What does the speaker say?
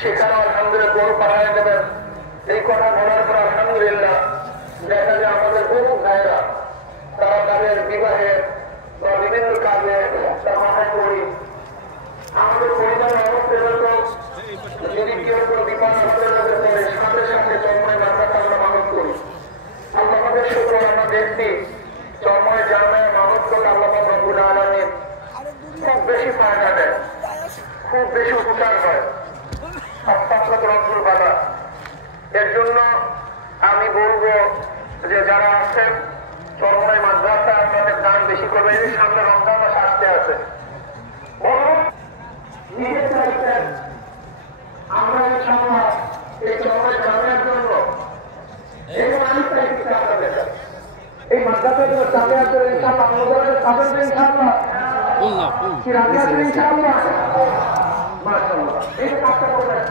সেখানে আলহামদুলিল্লাহ গরু পাঠায় দেবেন। এই কথা বলার পর আলহামদুলিল্লাহ দেখা যায় আমাদের বহু ভাইরা তারা তাদের বিবাহে বা বিভিন্ন কাজে মাথায় করি। আমাদের পরিবারের অবস্থা এরকম, যদি কেউ কোনো বিপদ আমাদের মধ্যে পড়ে সাথে সাথে চন্ময় মাদ্রাসা আমরা মানত করি। আল্লাহ আমাদের শুক্র আমরা দেখছি চন্ময় জানায় মানত করলে আল্লাহ রব্বুল আলামিন খুব বেশি ফায়দা দেয়, খুব বেশি উপকার হয়। এর জন্য আমি বলবো যে যারা আছেন চরমনাই মাদ্রাসা আপনাদের দান বেশি করবে। এই সামনে রমজান মাস আসতে আছে, আমরা ইনশাআল্লাহ এই চরমনাই জানার জন্য এই মানুষটাই কিছু আপনাদের এই মাদ্রাসার জন্য চাপে আসবে ইনশাআল্লাহ। আপনাদের চাপে ইনশাআল্লাহ কি রাজি আছেন ইনশাআল্লাহ। মাশাআল্লাহ এই কাজটা করবেন।